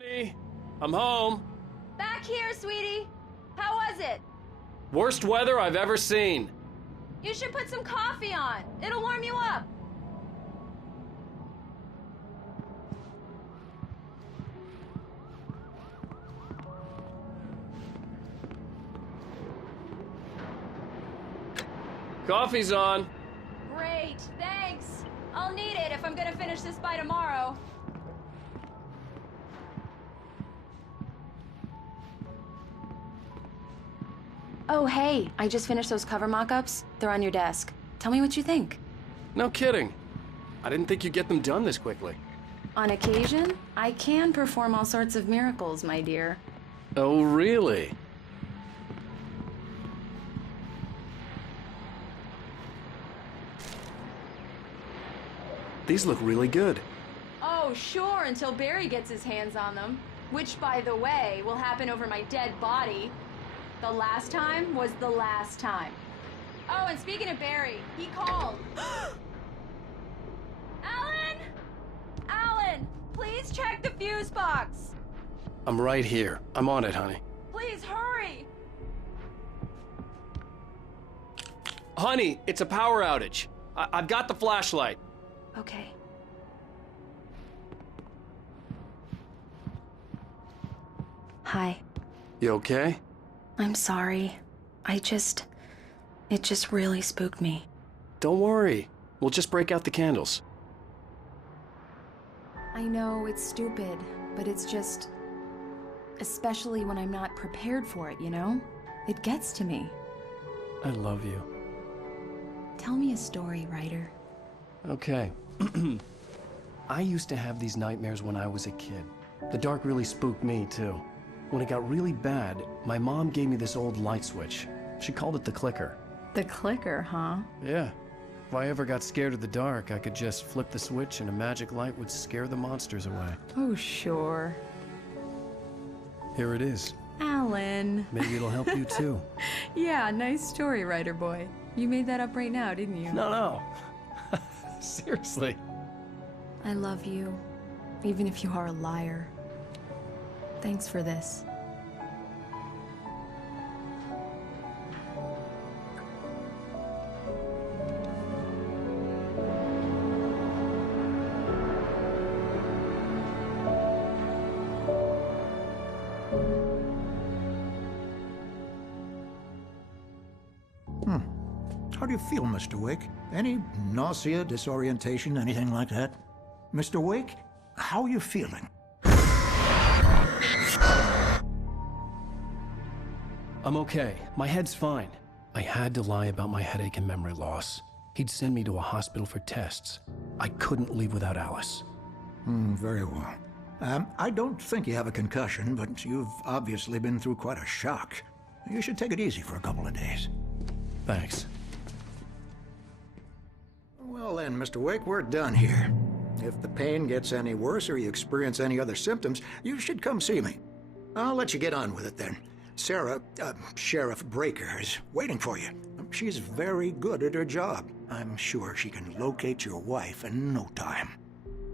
Honey, I'm home. Back here, sweetie. How was it? Worst weather I've ever seen. You should put some coffee on. It'll warm you up. Coffee's on. Great, thanks. I'll need it if I'm gonna finish this by tomorrow. Oh, hey, I just finished those cover mock-ups. They're on your desk. Tell me what you think. No kidding. I didn't think you'd get them done this quickly. On occasion, I can perform all sorts of miracles, my dear. Oh, really? These look really good. Oh, sure, until Barry gets his hands on them. Which, by the way, will happen over my dead body. The last time was the last time. Oh, and speaking of Barry, he called. Alan! Alan, please check the fuse box. I'm right here. I'm on it, honey. Please hurry. Honey, it's a power outage. I've got the flashlight. Okay. Hi. You okay? I'm sorry. It just really spooked me. Don't worry. We'll just break out the candles. I know it's stupid, but it's just... Especially when I'm not prepared for it, you know? It gets to me. I love you. Tell me a story, writer. Okay. I used to have these nightmares when I was a kid. The dark really spooked me, too. When it got really bad, my mom gave me this old light switch. She called it the clicker. The clicker, huh? Yeah. If I ever got scared of the dark, I could just flip the switch and a magic light would scare the monsters away. Oh, sure. Here it is. Alan. Maybe it'll help you, too. Yeah, nice story, writer boy. You made that up right now, didn't you? No. Seriously. I love you, even if you are a liar. Thanks for this. How do you feel, Mr. Wake? Any nausea, disorientation, anything like that? Mr. Wake, how are you feeling? I'm okay. My head's fine. I had to lie about my headache and memory loss. He'd send me to a hospital for tests. I couldn't leave without Alice. Very well. I don't think you have a concussion, but you've obviously been through quite a shock. You should take it easy for a couple of days. Thanks. Well then, Mr. Wake, we're done here. If the pain gets any worse or you experience any other symptoms, you should come see me. I'll let you get on with it then. Sarah, Sheriff Breaker, is waiting for you. She's very good at her job. I'm sure she can locate your wife in no time.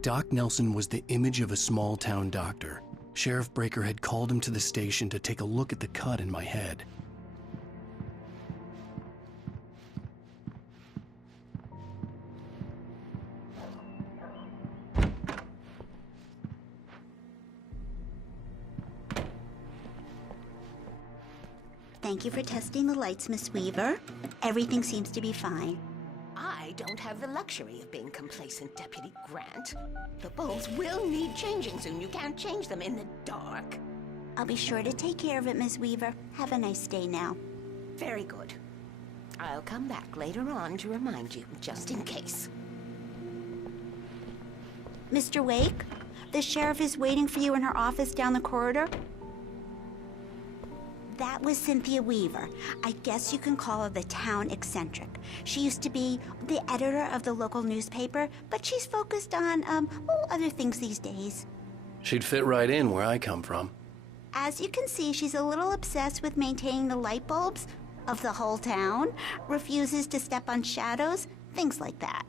Doc Nelson was the image of a small-town doctor. Sheriff Breaker had called him to the station to take a look at the cut in my head. Thank you for testing the lights, Miss Weaver. Everything seems to be fine. I don't have the luxury of being complacent, Deputy Grant. The bulbs will need changing soon. You can't change them in the dark. I'll be sure to take care of it, Miss Weaver. Have a nice day now. Very good. I'll come back later on to remind you, just in case. Mr. Wake, the sheriff is waiting for you in her office down the corridor. That was Cynthia Weaver. I guess you can call her the town eccentric. She used to be the editor of the local newspaper, but she's focused on, other things these days. She'd fit right in where I come from. As you can see, she's a little obsessed with maintaining the light bulbs of the whole town, refuses to step on shadows, things like that.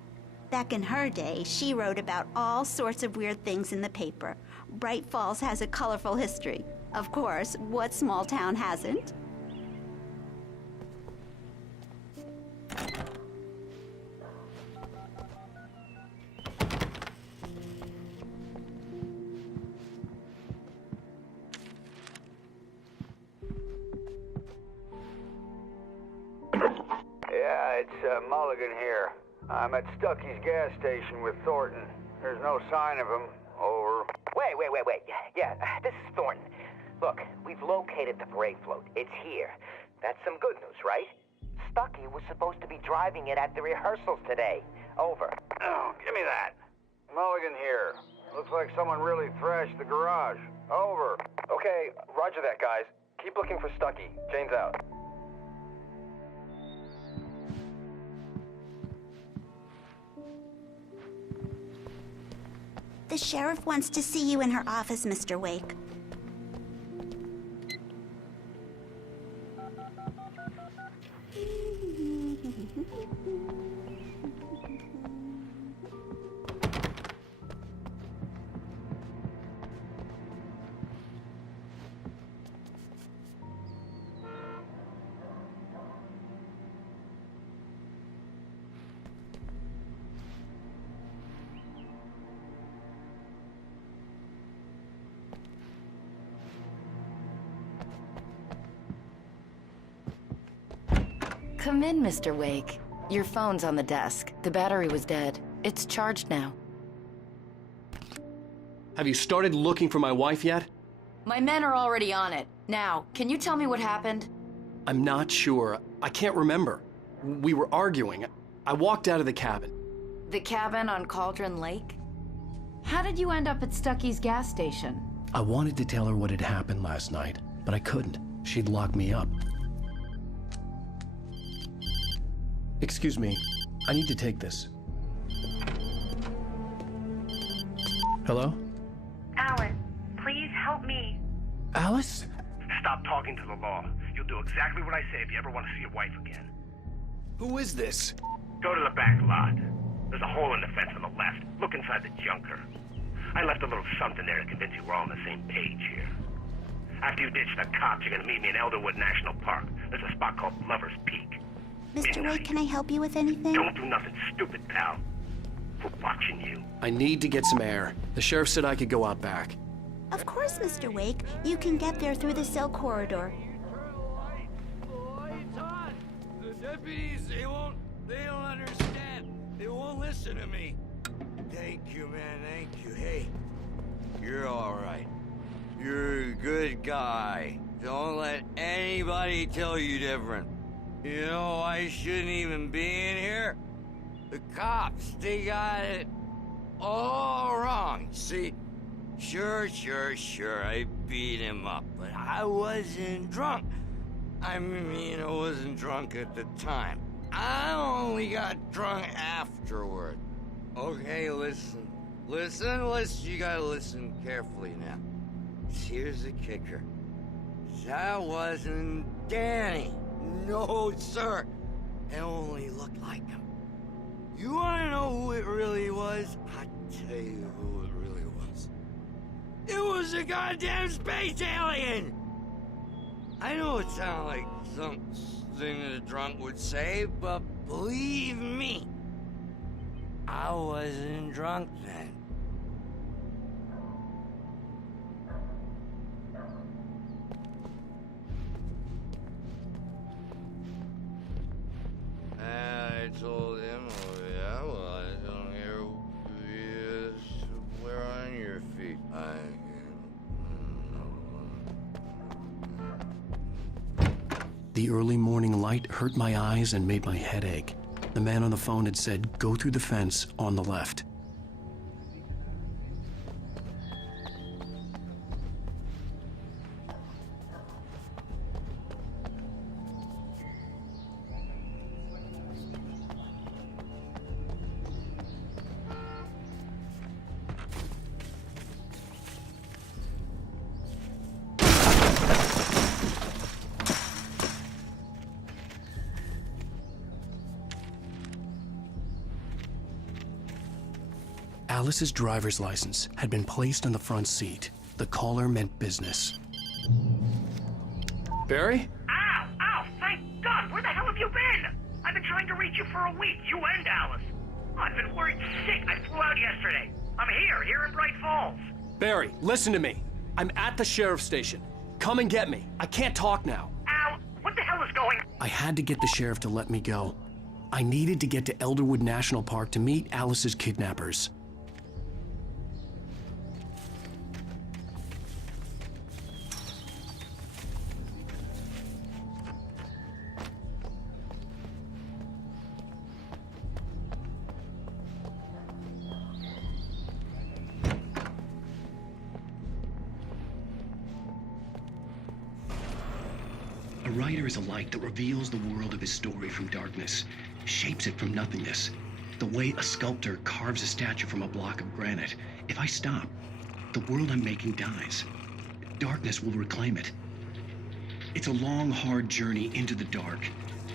Back in her day, she wrote about all sorts of weird things in the paper. Bright Falls has a colorful history. Of course, what small town hasn't? Yeah, it's Mulligan here. I'm at Stucky's gas station with Thornton. There's no sign of him. Over. Wait. Yeah, this is Thornton. Look, we've located the parade float. It's here. That's some good news, right? Stucky was supposed to be driving it at the rehearsals today. Over. Oh, give me that. Mulligan here. Looks like someone really thrashed the garage. Over. Okay, roger that, guys. Keep looking for Stucky. Jane's out. The sheriff wants to see you in her office, Mr. Wake. Come in, Mr. Wake. Your phone's on the desk. The battery was dead. It's charged now. Have you started looking for my wife yet? My men are already on it. Now, can you tell me what happened? I'm not sure. I can't remember. We were arguing. I walked out of the cabin. The cabin on Cauldron Lake? How did you end up at Stucky's gas station? I wanted to tell her what had happened last night, but I couldn't. She'd lock me up. Excuse me. I need to take this. Hello? Alan, please help me. Alice? Stop talking to the law. You'll do exactly what I say if you ever want to see your wife again. Who is this? Go to the back lot. There's a hole in the fence on the left. Look inside the junker. I left a little something there to convince you we're all on the same page here. After you ditch the cops, you're gonna meet me in Elderwood National Park. There's a spot called Lover's Peak. Mr. Wake, can I help you with anything? Don't do nothing stupid, pal. We're watching you. I need to get some air. The sheriff said I could go out back. Of course, Mr. Wake. You can get there through the cell corridor. The deputies, they don't understand. They won't listen to me. Thank you, man, thank you. Hey, you're all right. You're a good guy. Don't let anybody tell you different. You know, I shouldn't even be in here. The cops, they got it all wrong. See, sure, I beat him up, but I wasn't drunk. I mean, I wasn't drunk at the time. I only got drunk afterward. Okay, listen. You gotta listen carefully now. Here's the kicker. That wasn't Danny. No, sir. It only looked like him. You wanna know who it really was? I'll tell you who it really was. It was a goddamn space alien! I know it sounds like something that a drunk would say, but believe me, I wasn't drunk then. I told him, oh yeah, well, I don't hear you. Where on your feet? The early morning light hurt my eyes and made my head ache. The man on the phone had said, go through the fence on the left. Alice's driver's license had been placed on the front seat. The caller meant business. Barry? Ow! Ow! Thank God! Where the hell have you been? I've been trying to reach you for a week, you and Alice. I've been worried sick. I flew out yesterday. I'm here in Bright Falls. Barry, listen to me. I'm at the sheriff's station. Come and get me. I can't talk now. Al, what the hell is going on? I had to get the sheriff to let me go. I needed to get to Elderwood National Park to meet Alice's kidnappers. A writer is a light that reveals the world of his story from darkness, shapes it from nothingness. The way a sculptor carves a statue from a block of granite. If I stop, the world I'm making dies. Darkness will reclaim it. It's a long, hard journey into the dark.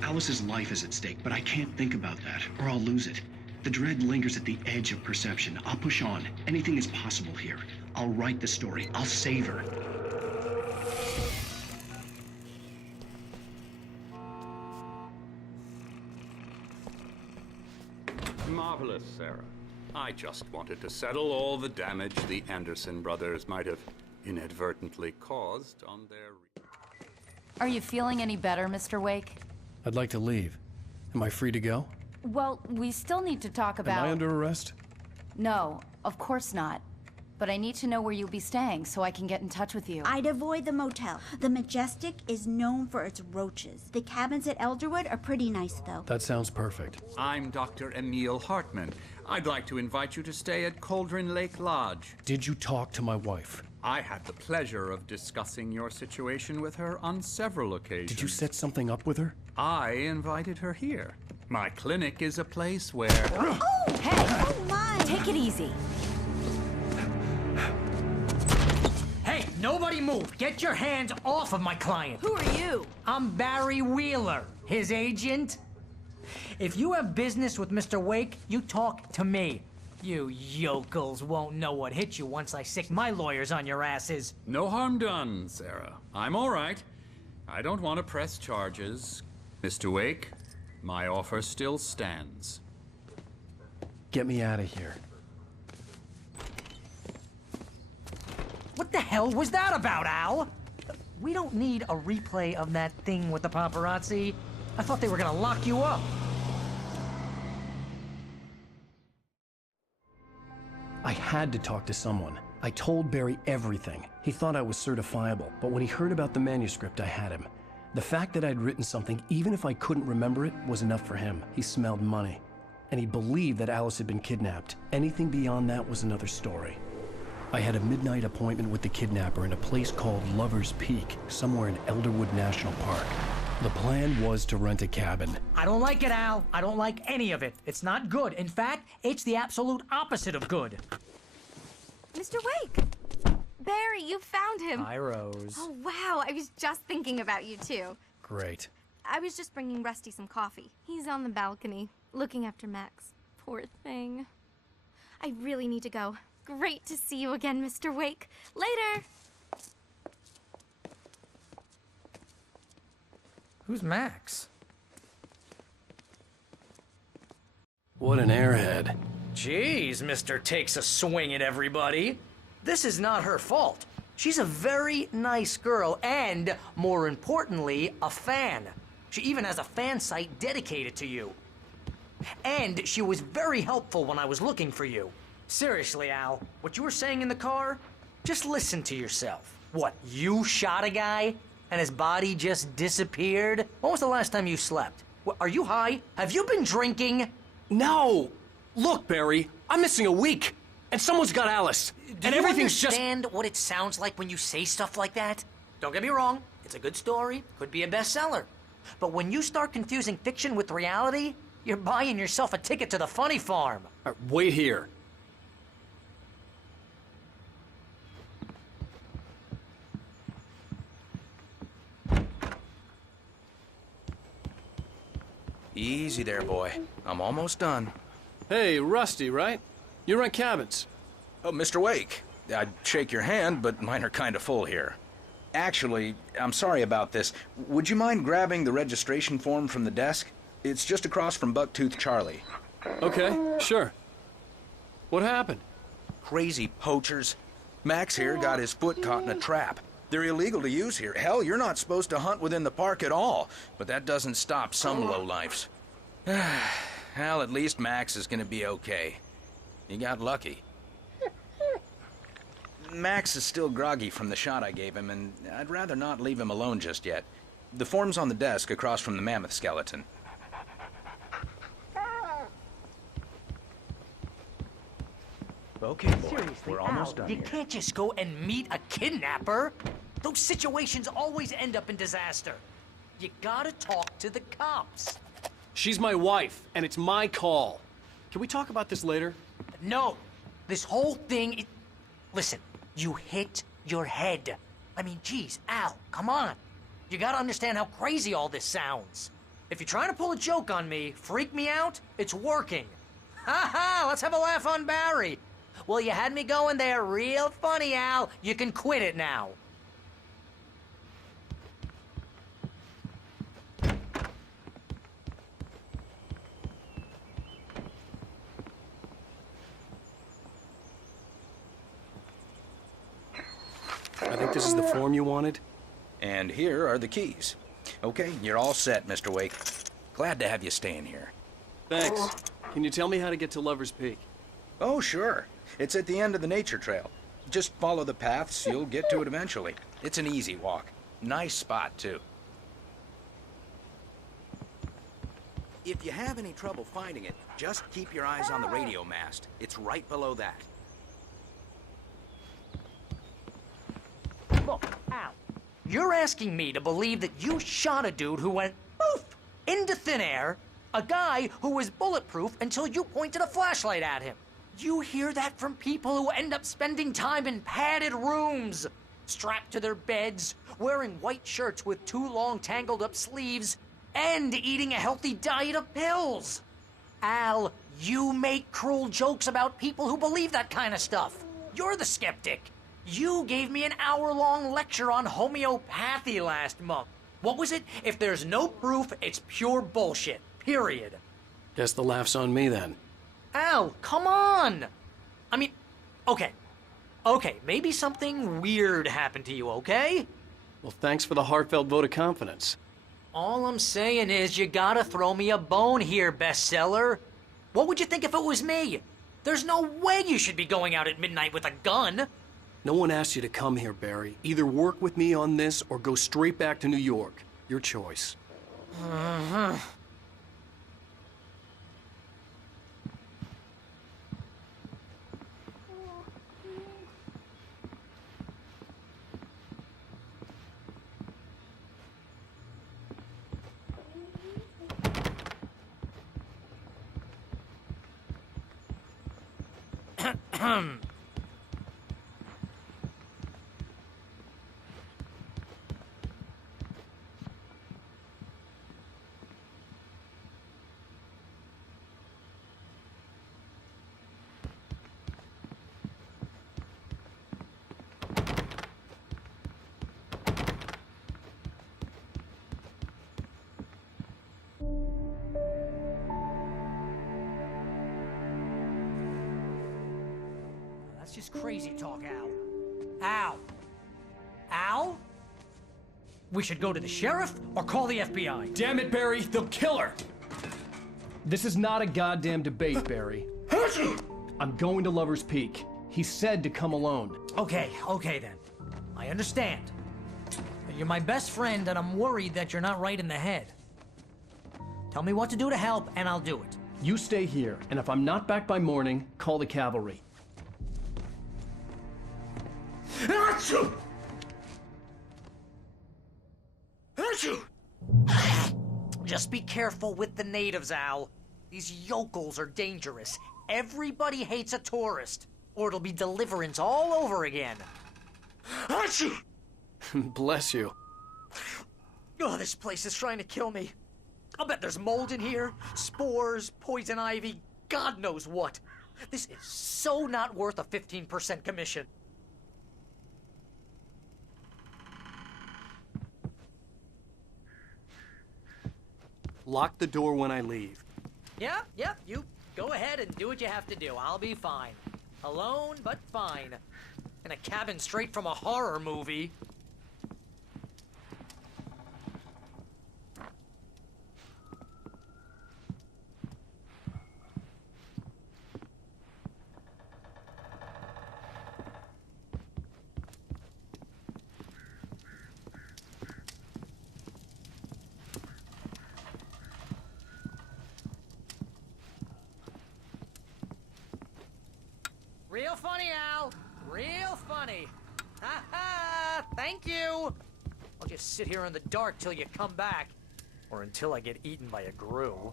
Alice's life is at stake, but I can't think about that, or I'll lose it. The dread lingers at the edge of perception. I'll push on. Anything is possible here. I'll write the story. I'll save her. Marvelous, Sarah. I just wanted to settle all the damage the Anderson brothers might have inadvertently caused on their... Are you feeling any better, Mr. Wake? I'd like to leave. Am I free to go? Well, we still need to talk about... Am I under arrest? No, of course not. But I need to know where you'll be staying so I can get in touch with you. I'd avoid the motel. The Majestic is known for its roaches. The cabins at Elderwood are pretty nice, though. That sounds perfect. I'm Dr. Emil Hartman. I'd like to invite you to stay at Cauldron Lake Lodge. Did you talk to my wife? I had the pleasure of discussing your situation with her on several occasions. Did you set something up with her? I invited her here. My clinic is a place where... Oh! Hey! Oh, my! Take it easy. Hey, nobody move! Get your hands off of my client! Who are you? I'm Barry Wheeler, his agent. If you have business with Mr. Wake, you talk to me. You yokels won't know what hit you once I sick my lawyers on your asses. No harm done, Sarah. I'm all right. I don't want to press charges. Mr. Wake, my offer still stands. Get me out of here. What the hell was that about, Al? We don't need a replay of that thing with the paparazzi. I thought they were gonna lock you up. I had to talk to someone. I told Barry everything. He thought I was certifiable, but when he heard about the manuscript, I had him. The fact that I'd written something, even if I couldn't remember it, was enough for him. He smelled money. And he believed that Alice had been kidnapped. Anything beyond that was another story. I had a midnight appointment with the kidnapper in a place called Lover's Peak, somewhere in Elderwood National Park. The plan was to rent a cabin. I don't like it, Al. I don't like any of it. It's not good. In fact, it's the absolute opposite of good. Mr. Wake! Barry, you found him. Hi, Rose. Oh, wow. I was just thinking about you, too. Great. I was just bringing Rusty some coffee. He's on the balcony, looking after Max. Poor thing. I really need to go. Great to see you again, Mr. Wake. Later! Who's Max? What an airhead. Jeez, Mr. Takes a swing at everybody. This is not her fault. She's a very nice girl and, more importantly, a fan. She even has a fan site dedicated to you. And she was very helpful when I was looking for you. Seriously, Al, what you were saying in the car, just listen to yourself. What, you shot a guy and his body just disappeared? When was the last time you slept? What, are you high? Have you been drinking? No! Look, Barry, I'm missing a week, and someone's got Alice. Do you understand what it sounds like when you say stuff like that? Don't get me wrong, it's a good story, could be a bestseller. But when you start confusing fiction with reality, you're buying yourself a ticket to the funny farm. Wait here. Easy there, boy. I'm almost done. Hey, Rusty, right? You rent cabins? Oh, Mr. Wake. I'd shake your hand, but mine are kind of full here. Actually, I'm sorry about this. Would you mind grabbing the registration form from the desk? It's just across from Bucktooth Charlie. Okay, sure. What happened? Crazy poachers. Max here got his foot caught in a trap. They're illegal to use here. Hell, you're not supposed to hunt within the park at all. But that doesn't stop some lowlifes. Well, at least Max is gonna be okay. He got lucky. Max is still groggy from the shot I gave him, and I'd rather not leave him alone just yet. The form's on the desk across from the mammoth skeleton. Okay, boy. Seriously, we're almost done. You can't just go and meet a kidnapper. Those situations always end up in disaster. You gotta talk to the cops. She's my wife, and it's my call. Can we talk about this later? No. This whole thing... Listen, you hit your head. I mean, geez, Al, come on. You gotta understand how crazy all this sounds. If you're trying to pull a joke on me, freak me out, it's working. Ha ha, let's have a laugh on Barry. Well, you had me going there real funny, Al. You can quit it now. I think this is the form you wanted. And here are the keys. Okay, you're all set, Mr. Wake. Glad to have you staying here. Thanks. Can you tell me how to get to Lover's Peak? Oh, sure. It's at the end of the nature trail. Just follow the paths, you'll get to it eventually. It's an easy walk. Nice spot, too. If you have any trouble finding it, just keep your eyes on the radio mast. It's right below that. Look, Al, you're asking me to believe that you shot a dude who went poof into thin air, a guy who was bulletproof until you pointed a flashlight at him. You hear that from people who end up spending time in padded rooms, strapped to their beds, wearing white shirts with too long tangled up sleeves, and eating a healthy diet of pills. Al, you make cruel jokes about people who believe that kind of stuff. You're the skeptic. You gave me an hour-long lecture on homeopathy last month. What was it? If there's no proof, it's pure bullshit. Period. Guess the laugh's on me then. Al, come on! I mean, okay. Okay, maybe something weird happened to you, okay? Well, thanks for the heartfelt vote of confidence. All I'm saying is you gotta throw me a bone here, bestseller. What would you think if it was me? There's no way you should be going out at midnight with a gun. No one asked you to come here, Barry. Either work with me on this or go straight back to New York. Your choice. Uh-huh. That's just crazy talk, Al. Al? Al? We should go to the sheriff or call the FBI. Damn it, Barry, they'll kill her! This is not a goddamn debate, Barry. I'm going to Lover's Peak. He said to come alone. Okay then. I understand. You're my best friend, and I'm worried that you're not right in the head. Tell me what to do to help, and I'll do it. You stay here, and if I'm not back by morning, call the cavalry. Achoo! Achoo! Just be careful with the natives, Al. These yokels are dangerous. Everybody hates a tourist, or it'll be Deliverance all over again. Achoo! Bless you. Oh, this place is trying to kill me. I'll bet there's mold in here, spores, poison ivy, God knows what. This is so not worth a 15% commission. Lock the door when I leave. Yep, you go ahead and do what you have to do. I'll be fine. Alone, but fine. In a cabin straight from a horror movie. Real funny, Al. Real funny. Ha ha! Thank you! I'll just sit here in the dark till you come back. Or until I get eaten by a grue.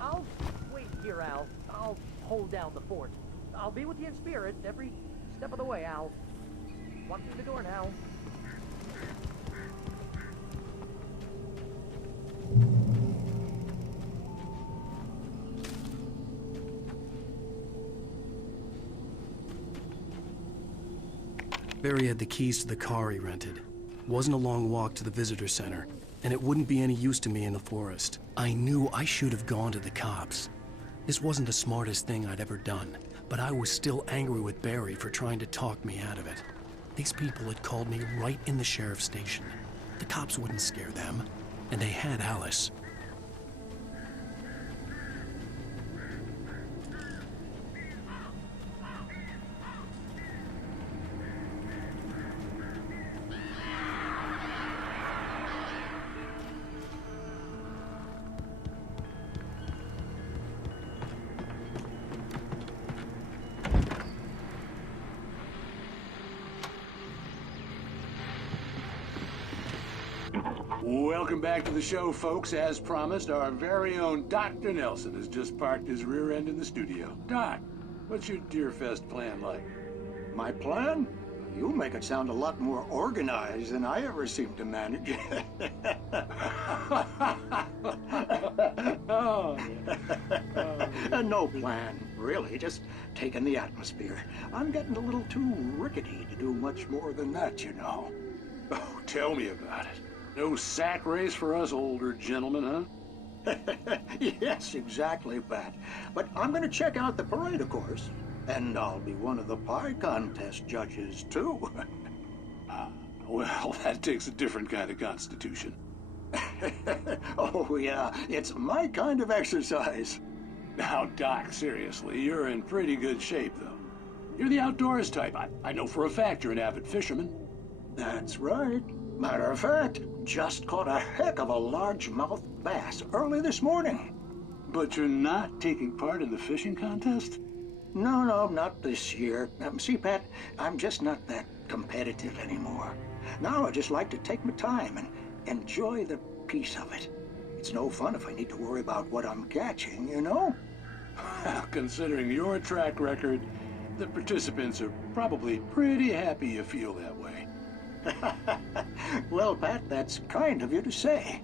I'll wait here, Al. I'll hold down the fort. I'll be with you in spirit every step of the way, Al. Walk through the door now. Barry had the keys to the car he rented. Wasn't a long walk to the visitor center, and it wouldn't be any use to me in the forest. I knew I should have gone to the cops. This wasn't the smartest thing I'd ever done, but I was still angry with Barry for trying to talk me out of it. These people had called me right in the sheriff's station. The cops wouldn't scare them, and they had Alice. Welcome back to the show, folks. As promised, our very own Dr. Nelson has just parked his rear end in the studio. Doc, what's your Deerfest plan like? My plan? You make it sound a lot more organized than I ever seem to manage. No plan, really. Just taking the atmosphere. I'm getting a little too rickety to do much more than that, you know. Oh, tell me about it. No sack race for us older gentlemen, huh? Yes, exactly, Pat. But I'm going to check out the parade, of course. And I'll be one of the pie contest judges, too. Well, that takes a different kind of constitution. Oh, yeah. It's my kind of exercise. Now, Doc, seriously, you're in pretty good shape, though. You're the outdoors type. I know for a fact you're an avid fisherman. That's right. Matter of fact, just caught a heck of a largemouth bass early this morning. But you're not taking part in the fishing contest? No, not this year. See, Pat, I'm just not that competitive anymore. Now I just like to take my time and enjoy the peace of it. It's no fun if I need to worry about what I'm catching, you know? Well, considering your track record, the participants are probably pretty happy you feel that way. Well, Pat, that's kind of you to say.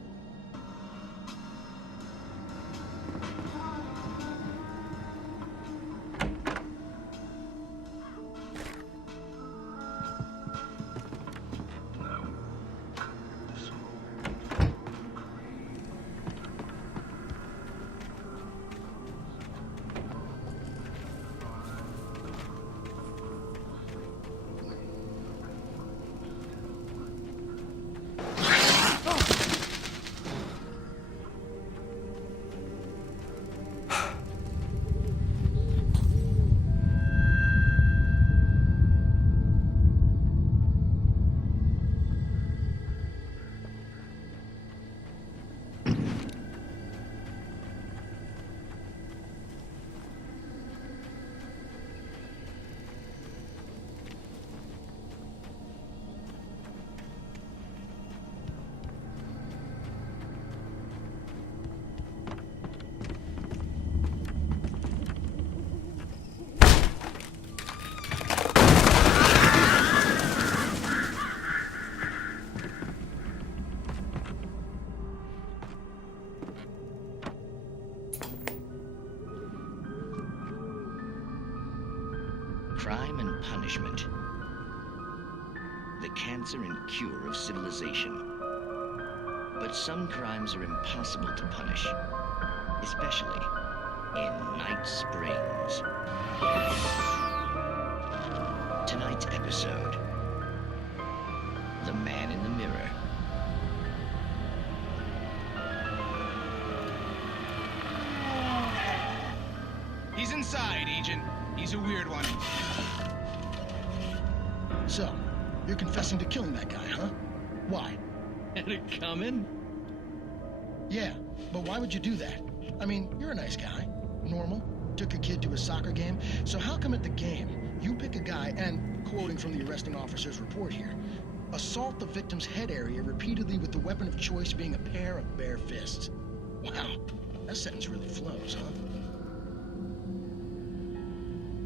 Crime and punishment. The cancer and cure of civilization. But some crimes are impossible to punish, especially in Night Springs. Tonight's episode, The Man in the Mirror. He's inside, Agent. He's a weird one. So, you're confessing to killing that guy, huh? Why? Had it coming? Yeah, but why would you do that? I mean, you're a nice guy. Normal. Took a kid to a soccer game. So how come at the game, you pick a guy and, quoting from the arresting officer's report here, assault the victim's head area repeatedly with the weapon of choice being a pair of bare fists? Wow, that sentence really flows, huh?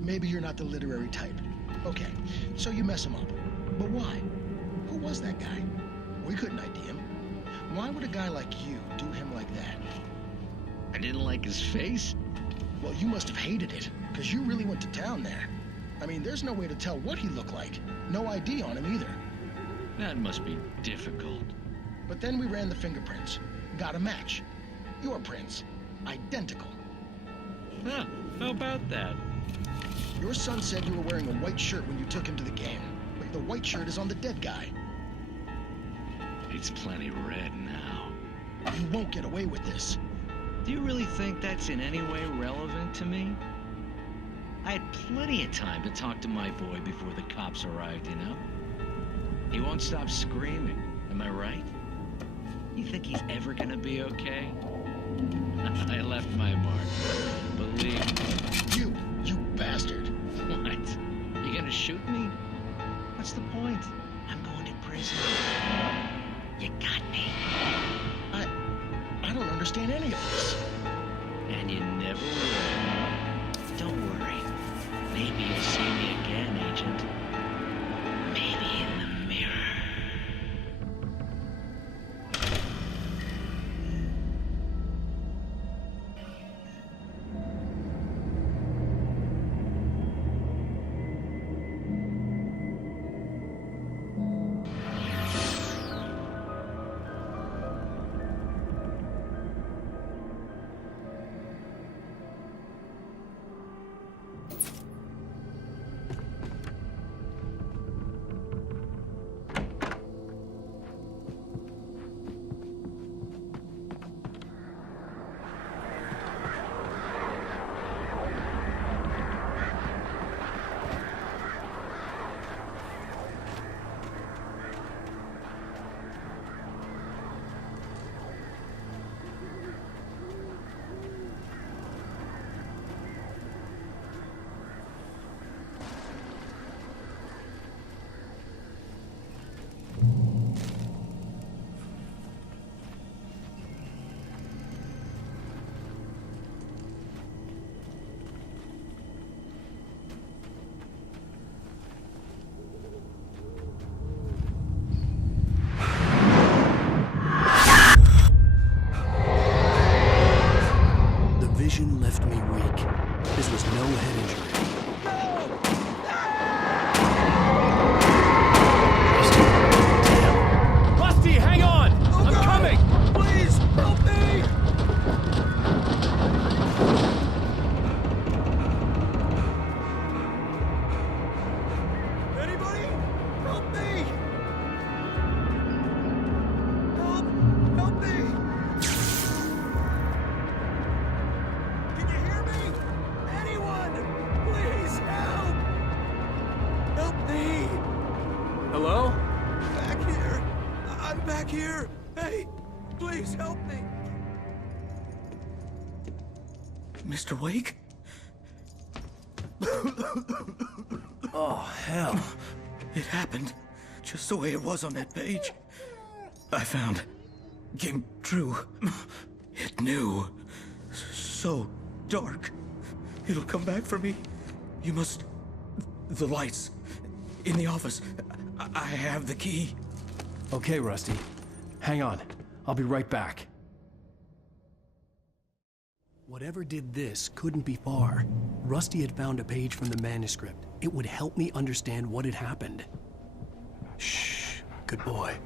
Maybe you're not the literary type. Okay, so you mess him up. But why? Who was that guy? We couldn't ID him. Why would a guy like you do him like that? I didn't like his face. Well, you must have hated it, because you really went to town there. I mean, there's no way to tell what he looked like. No ID on him either. That must be difficult. But then we ran the fingerprints. Got a match. Your prints. Identical. Huh, how about that? Your son said you were wearing a white shirt when you took him to the game. But the white shirt is on the dead guy. It's plenty red now. You won't get away with this. Do you really think that's in any way relevant to me? I had plenty of time to talk to my boy before the cops arrived, you know? He won't stop screaming, am I right? You think he's ever gonna be okay? I left my mark. Believe me. You bastard. What? You gonna shoot me? What's the point? I'm going to prison. You got me. I don't understand any of this. And you never will. Don't worry. Maybe you'll see me again, Agent. Maybe in the mirror. Left me weak. This was no head injury. Damn. Rusty, hang on! Oh, I'm God! coming! Please, help me! Anybody? Help me! Help me! Can you hear me? Anyone? Please help! Help me! Hello? Back here. I'm back here. Hey, please help me. Mr. Wake? Oh, hell. It happened just the way it was on that page. I found. Came true. It knew. So dark. It'll come back for me. You must... The lights. In the office. I have the key. Okay, Rusty. Hang on. I'll be right back. Whatever did this couldn't be far. Rusty had found a page from the manuscript. It would help me understand what had happened. Shh, good boy.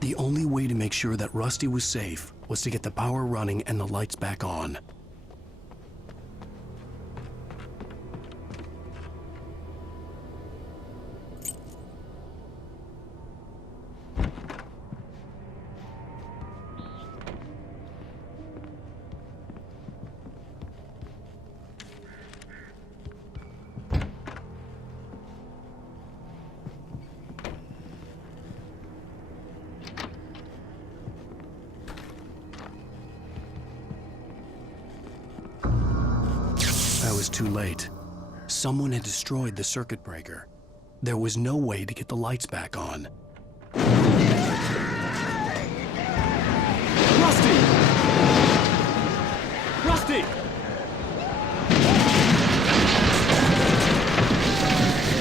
The only way to make sure that Rusty was safe was to get the power running and the lights back on. I was too late. Someone had destroyed the circuit breaker. There was no way to get the lights back on. Rusty! Rusty!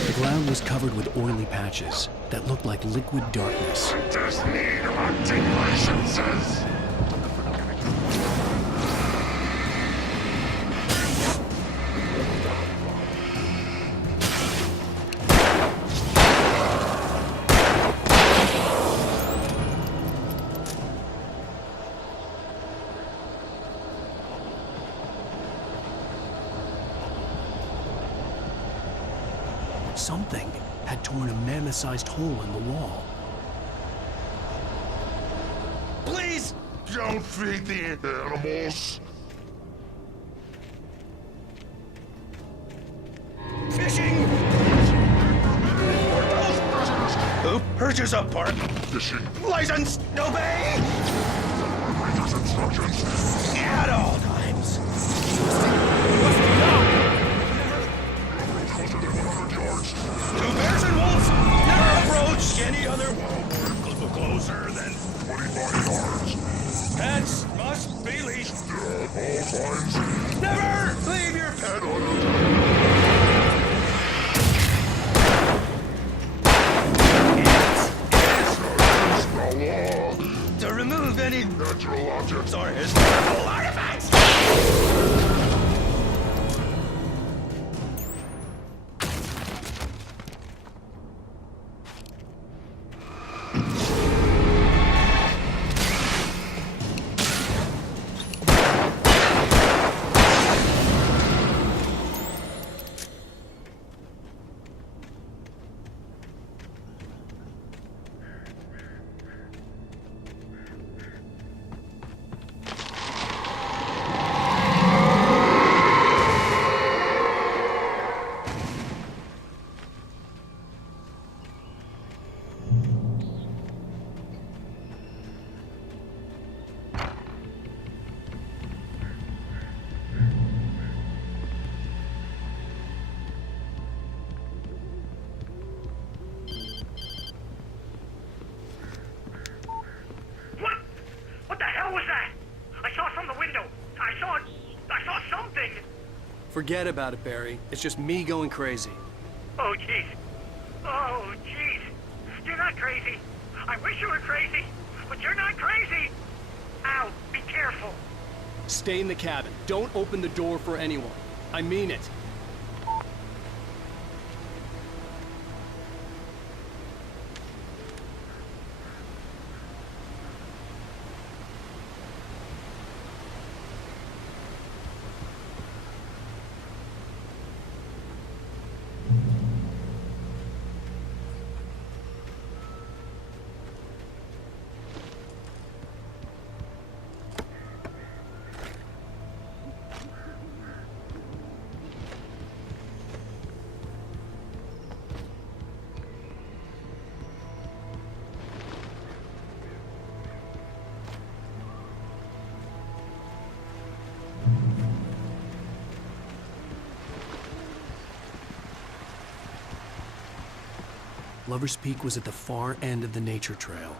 The ground was covered with oily patches that looked like liquid darkness. There's need of hunting licenses. Something had torn a mammoth-sized hole in the wall. Please! Don't feed the animals. Fishing! Who purchase a park? Fishing. License! Obey! Ranger's instructions. At all times. Two bears and wolves! Never approach any other closer than 25 yards. Pets must be leashed. At all times. Never leave your pet to remove any natural objects or historical artifacts. Forget about it, Barry. It's just me going crazy. Oh, jeez. Oh, jeez. You're not crazy. I wish you were crazy, but you're not crazy. Ow, be careful. Stay in the cabin. Don't open the door for anyone. I mean it. Lover's Peak was at the far end of the nature trail.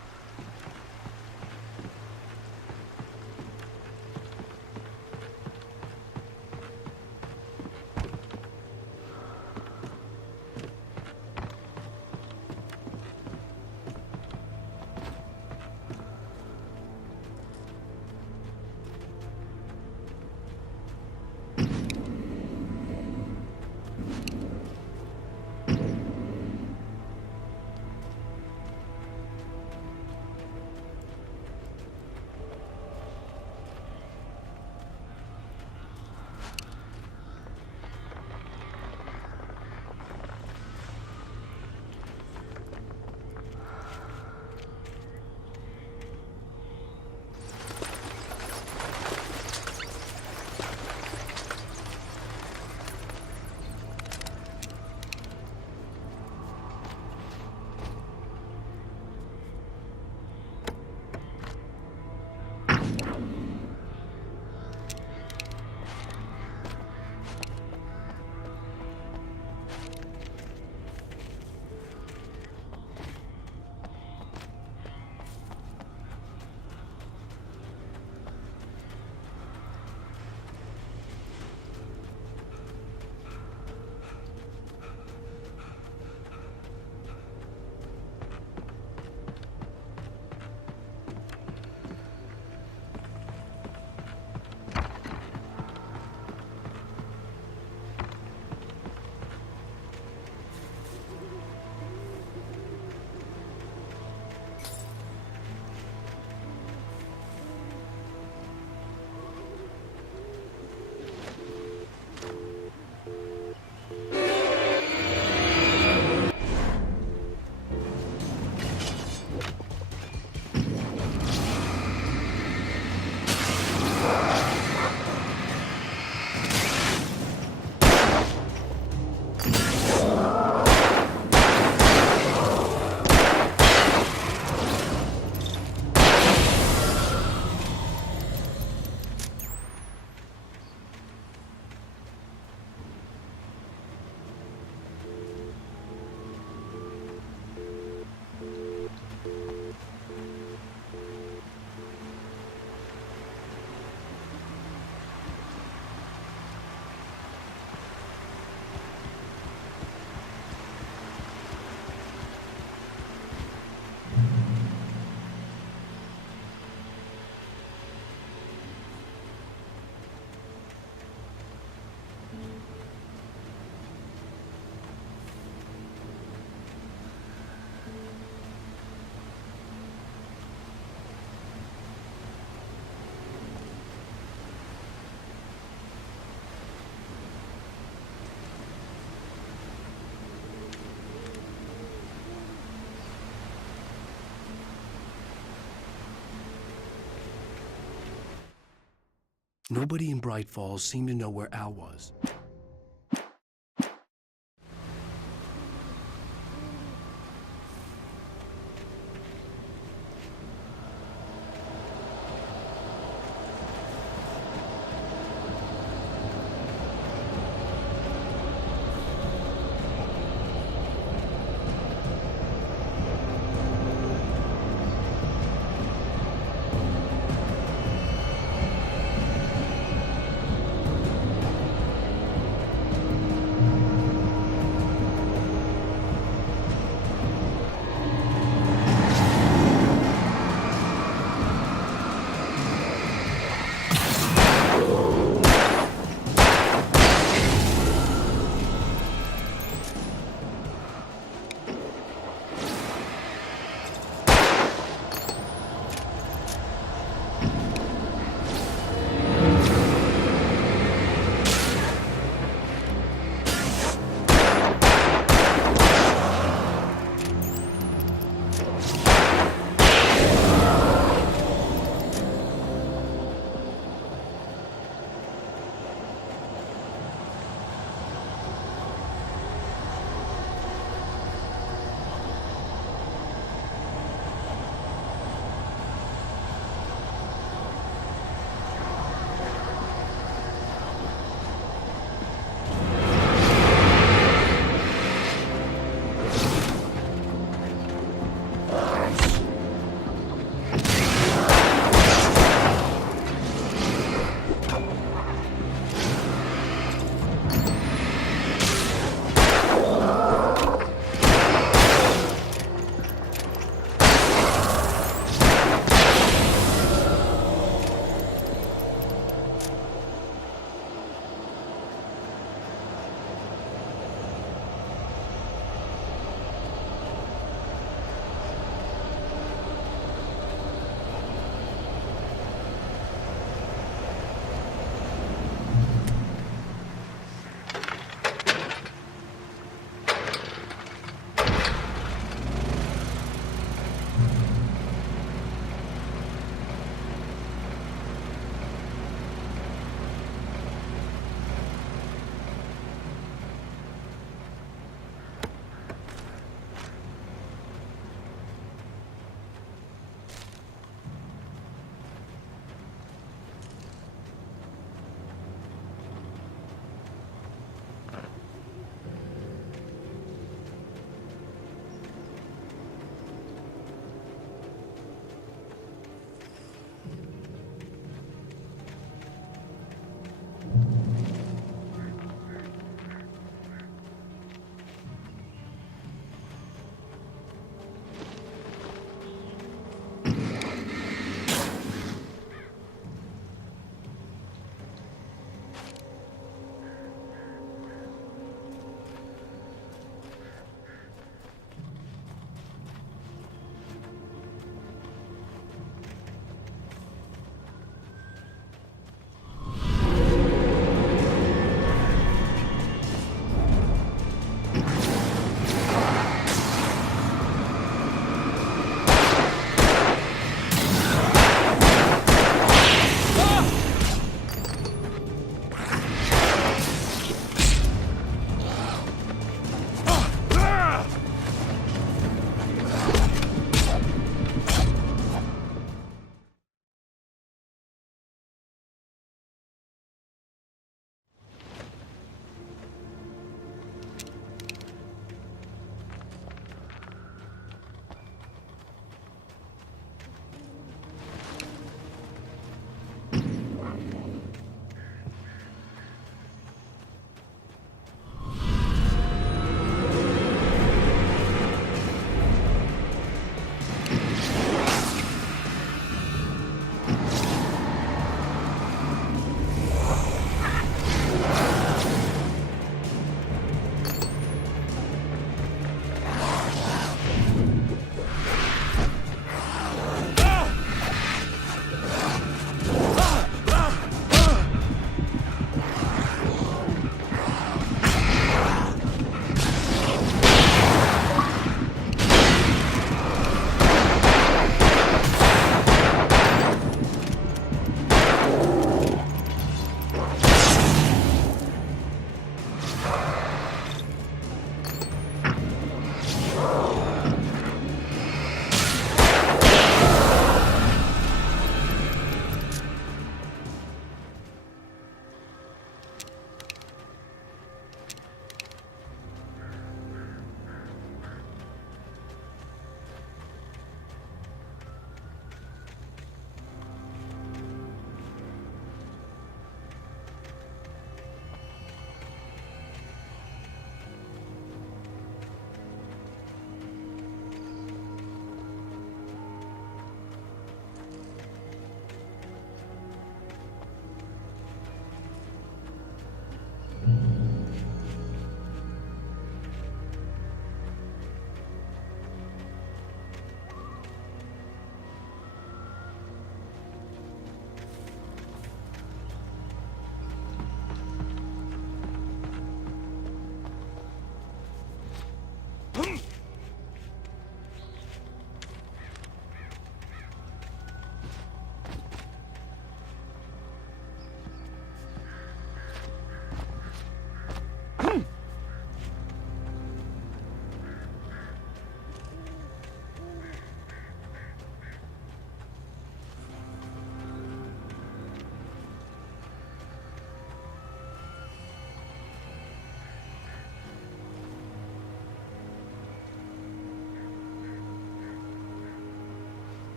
Nobody in Bright Falls seemed to know where Al was.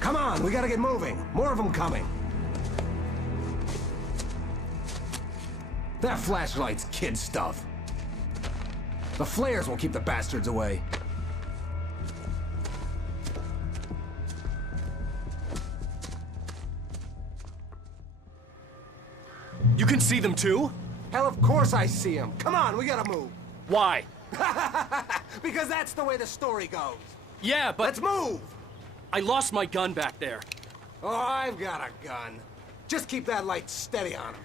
Come on, we gotta get moving. More of them coming. That flashlight's kid stuff. The flares will keep the bastards away. You can see them too? Hell, of course I see them. Come on, we gotta move. Why? Because that's the way the story goes. Yeah, but... Let's move! I lost my gun back there. Oh, I've got a gun. Just keep that light steady on him.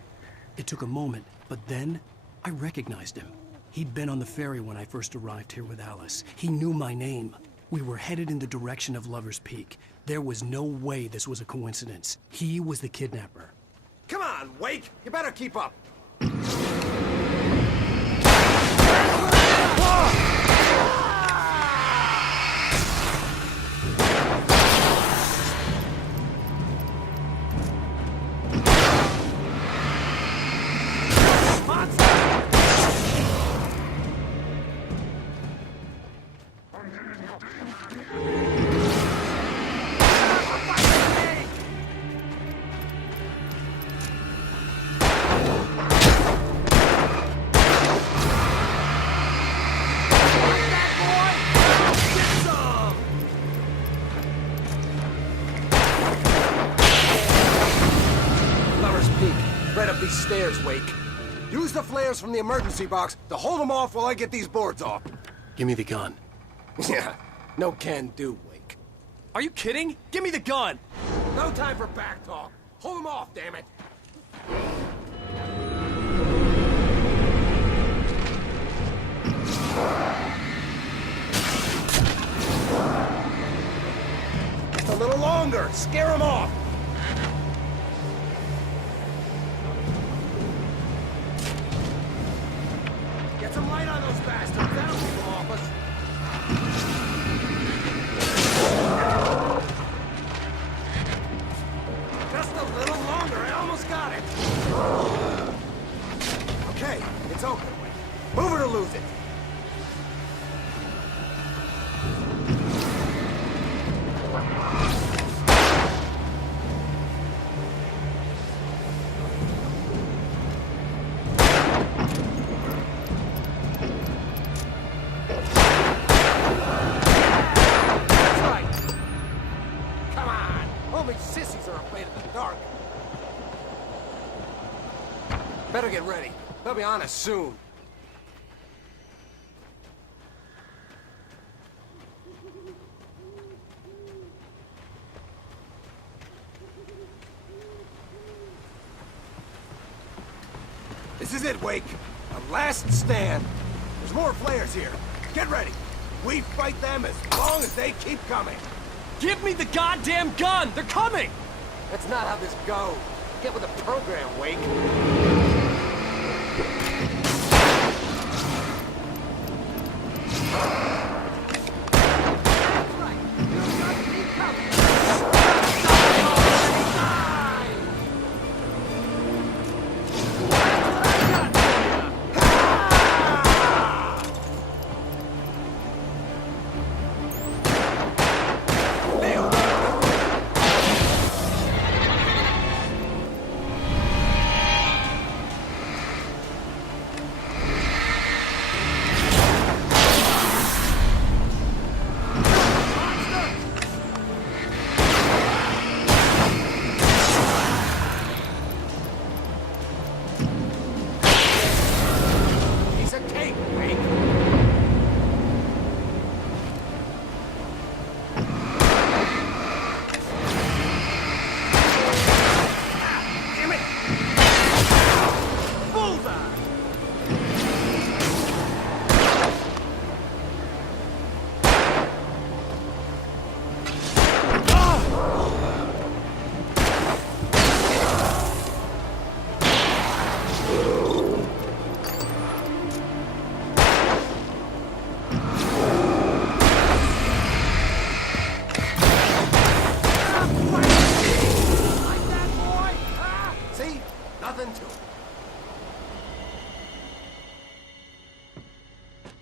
It took a moment, but then I recognized him. He'd been on the ferry when I first arrived here with Alice. He knew my name. We were headed in the direction of Lover's Peak. There was no way this was a coincidence. He was the kidnapper. Come on, Wake! You better keep up. Stairs, Wake. Use the flares from the emergency box to hold them off while I get these boards off. Give me the gun. Yeah, no can do, Wake. Are you kidding? Give me the gun! No time for back talk. Hold them off, damn it. Just a little longer. Scare them off. Get some light on those bastards. That'll keep them off us. Just a little longer. I almost got it. Okay, it's open. Move it or lose it. Only sissies are afraid of the dark. Better get ready. They'll be on us soon. This is it, Wake. A last stand. There's more flares here. Get ready. We fight them as long as they keep coming. Give me the goddamn gun! They're coming! That's not how this goes. Get with the program, Wake.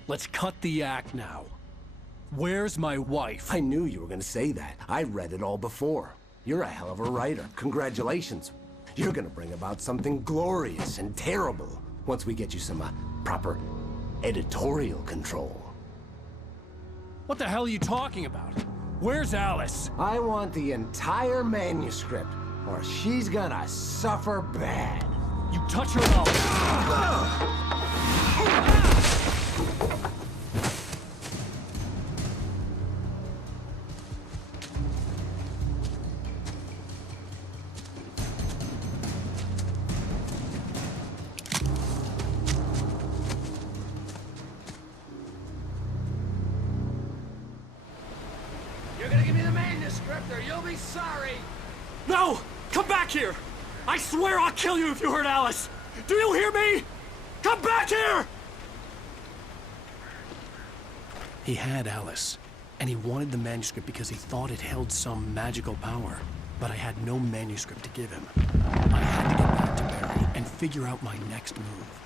Let's cut the act now. Where's my wife? I knew you were gonna say that. I read it all before. You're a hell of a writer. Congratulations. You're gonna bring about something glorious and terrible once we get you some proper editorial control. What the hell are you talking about? Where's Alice? I want the entire manuscript, or she's gonna suffer bad. You touch her and I'll... You're gonna give me the manuscript or you'll be sorry! No! Come back here! I swear I'll kill you if you hurt Alice! Do you hear me? Come back here! He had Alice, and he wanted the manuscript because he thought it held some magical power. But I had no manuscript to give him. I had to get back to Barry and figure out my next move.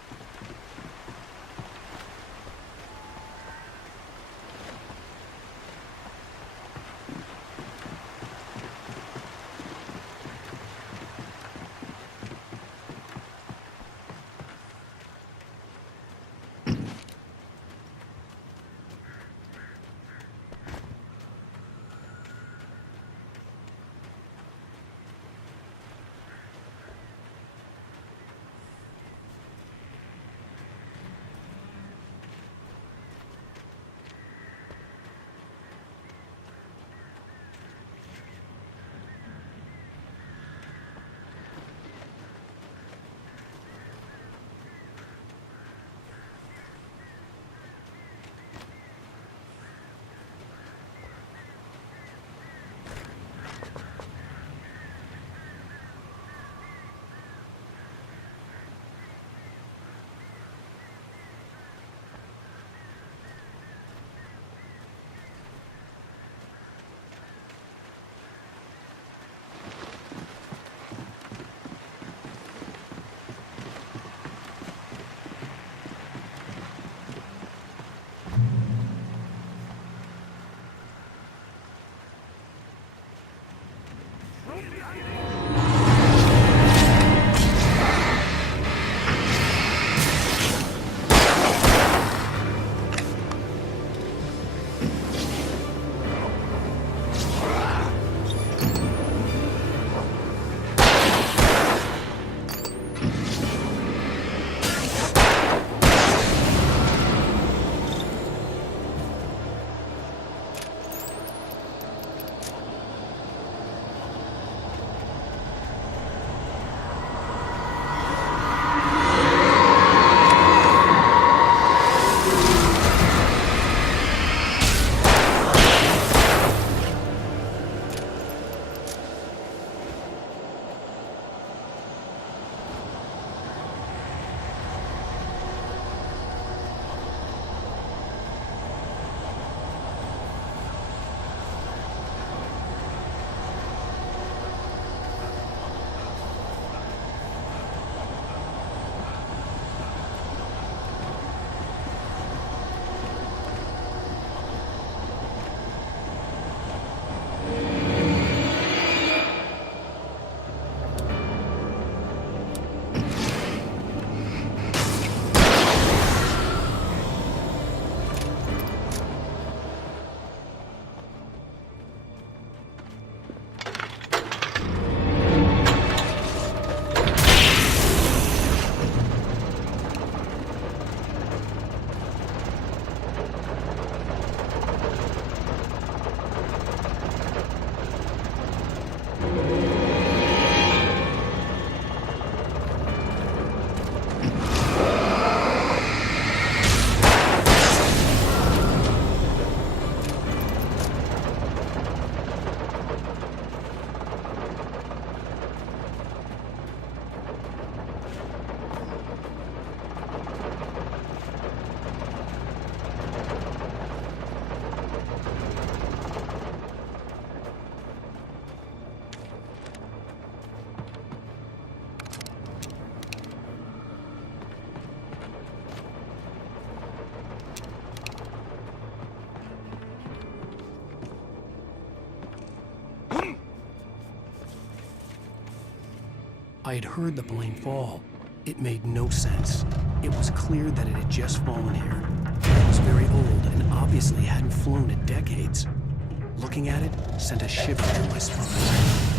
I had heard the plane fall. It made no sense. It was clear that it had just fallen here. It was very old and obviously hadn't flown in decades. Looking at it sent a shiver through my spine.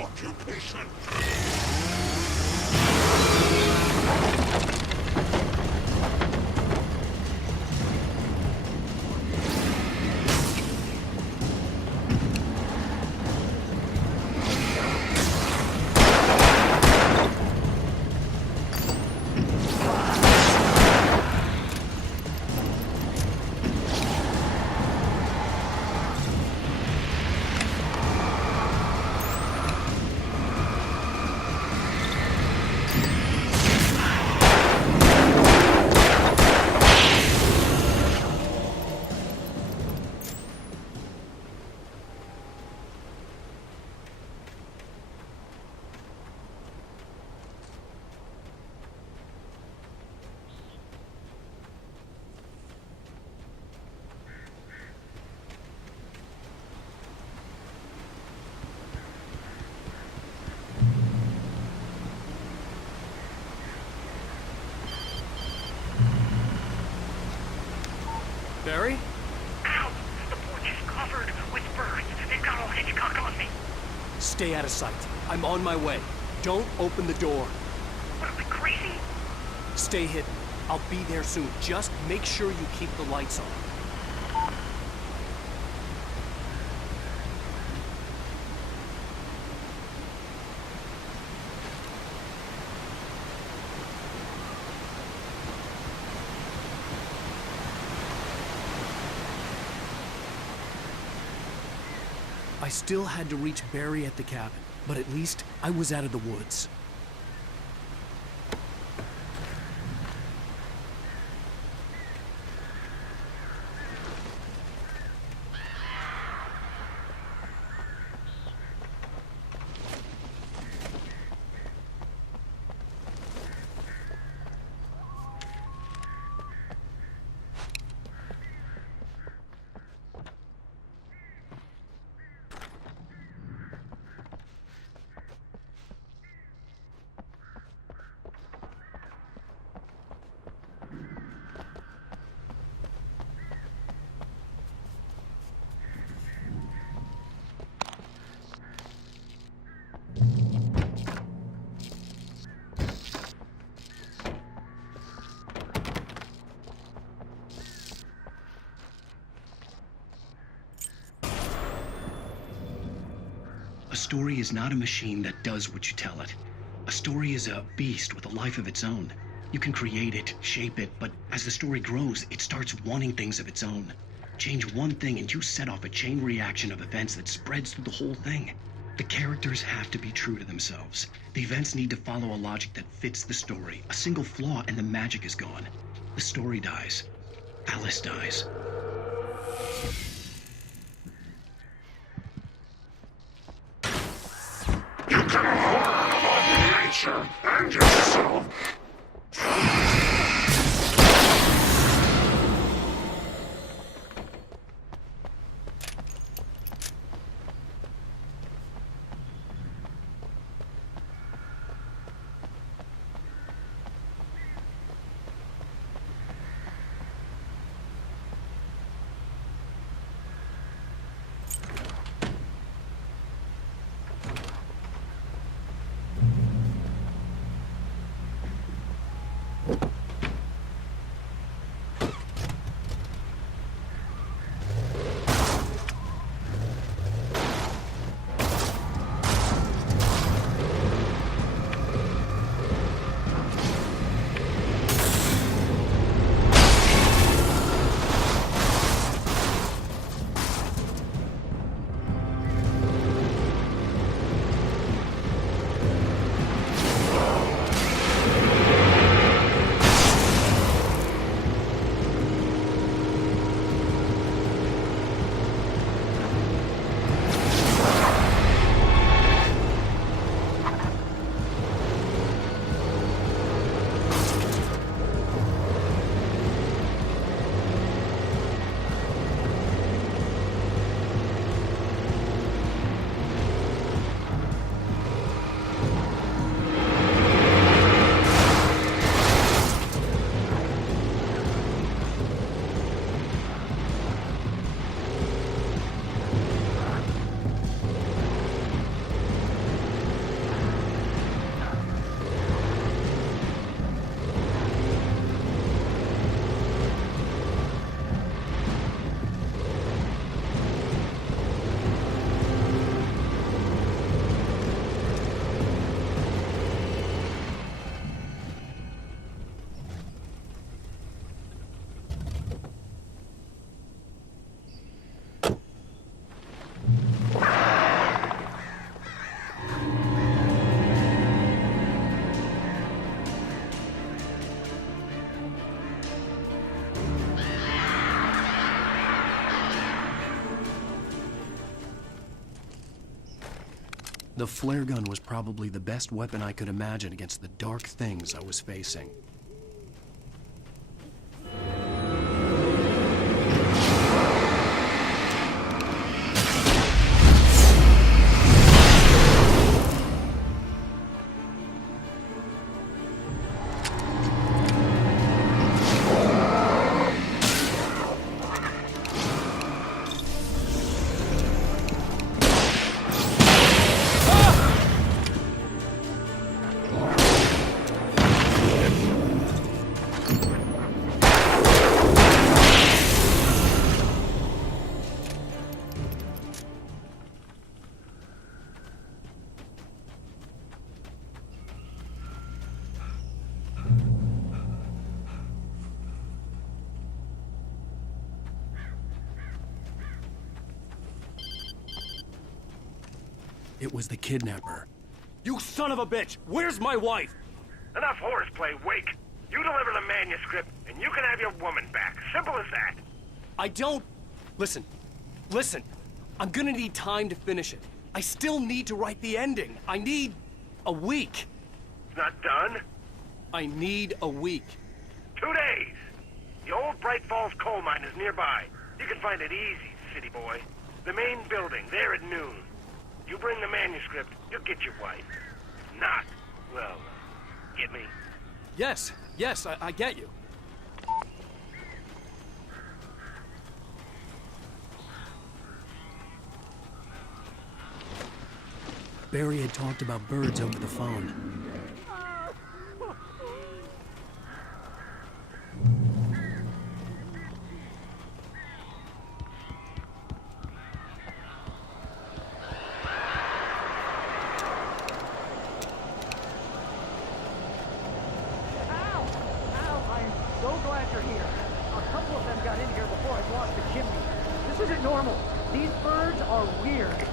occupation. Barry? Ow! The porch is covered with birds. They've got all Hitchcock on me. Stay out of sight. I'm on my way. Don't open the door. What, are we crazy? Stay hidden. I'll be there soon. Just make sure you keep the lights on. I still had to reach Barry at the cabin, but at least I was out of the woods. A story is not a machine that does what you tell it. A story is a beast with a life of its own. You can create it, shape it, but as the story grows, it starts wanting things of its own. Change one thing and you set off a chain reaction of events that spreads through the whole thing. The characters have to be true to themselves. The events need to follow a logic that fits the story. A single flaw and the magic is gone. The story dies. Alice dies. You can horror about nature and yourself. You The flare gun was probably the best weapon I could imagine against the dark things I was facing. It was the kidnapper. You son of a bitch! Where's my wife? Enough horseplay, Wake. You deliver the manuscript, and you can have your woman back. Simple as that. I don't... Listen. Listen. I'm gonna need time to finish it. I still need to write the ending. I need... a week. It's not done? I need a week. 2 days. The old Bright Falls coal mine is nearby. You can find it easy, city boy. The main building, there at noon. You bring the manuscript, you'll get your wife. If not, well, get me? Yes, I get you. Barry had talked about birds over the phone. So glad you're here. A couple of them got in here before I blocked the chimney. This isn't normal. These birds are weird.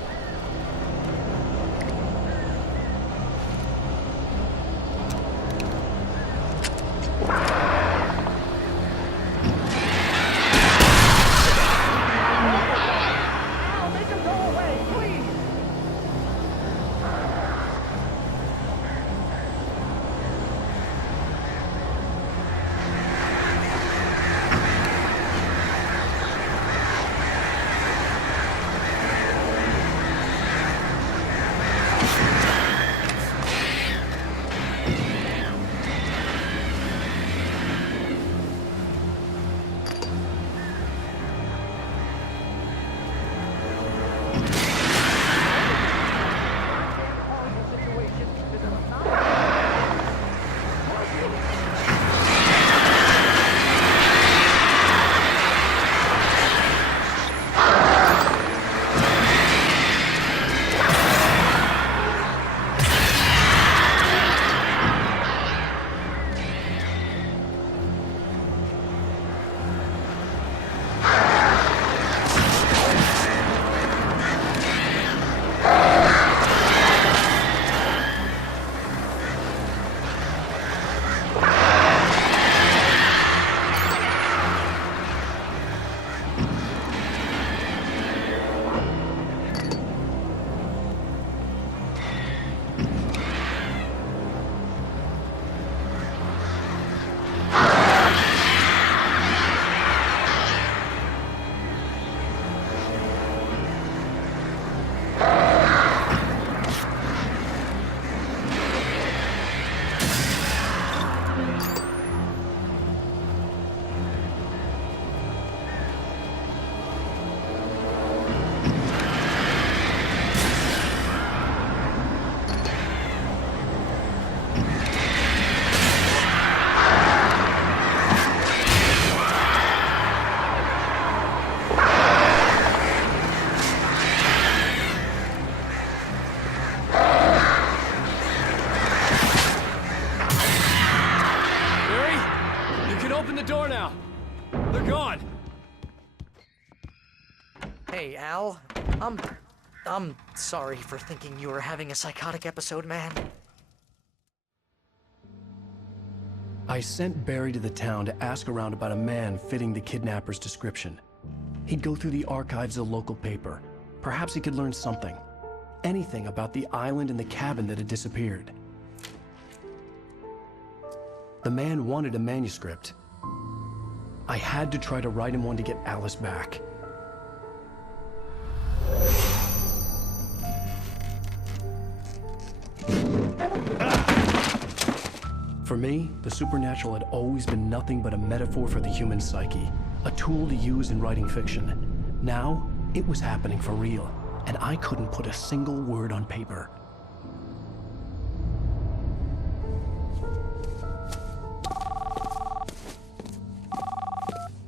Al, make them go away, please! door now. They're gone. Hey, Al. I'm sorry for thinking you were having a psychotic episode, man. I sent Barry to the town to ask around about a man fitting the kidnapper's description. He'd go through the archives of the local paper. Perhaps he could learn something. anything about the island and the cabin that had disappeared. The man wanted a manuscript. I had to try to write him one to get Alice back. For me, the supernatural had always been nothing but a metaphor for the human psyche, a tool to use in writing fiction. Now, it was happening for real, and I couldn't put a single word on paper.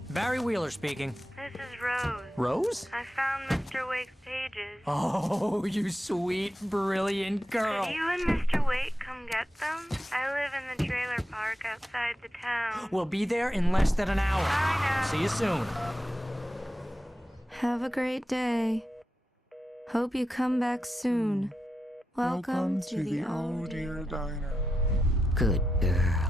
Barry Wheeler speaking. This is Rose. Rose? I found Mr. Wake's pages. Oh, you sweet, brilliant girl. Could you and Mr. Wake come get them? I live in the trailer park outside the town. We'll be there in less than an hour. Bye now. See you soon. Have a great day. Hope you come back soon. Welcome to the Oh Dear Diner. Good girl.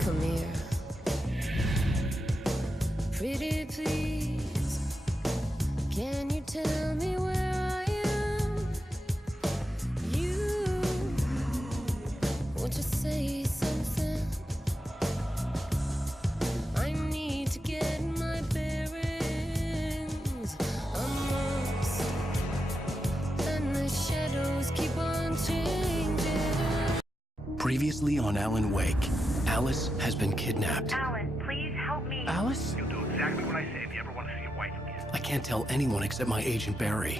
Come here. Pretty please, can you tell me where I am? You, won't you say something? I need to get my bearings. I'm lost, and the shadows keep on changing. Previously on Alan Wake, Alice has been kidnapped. Alan, please help me. Alice? You'll do exactly what I say if you ever want to see your wife again. I can't tell anyone except my agent Barry.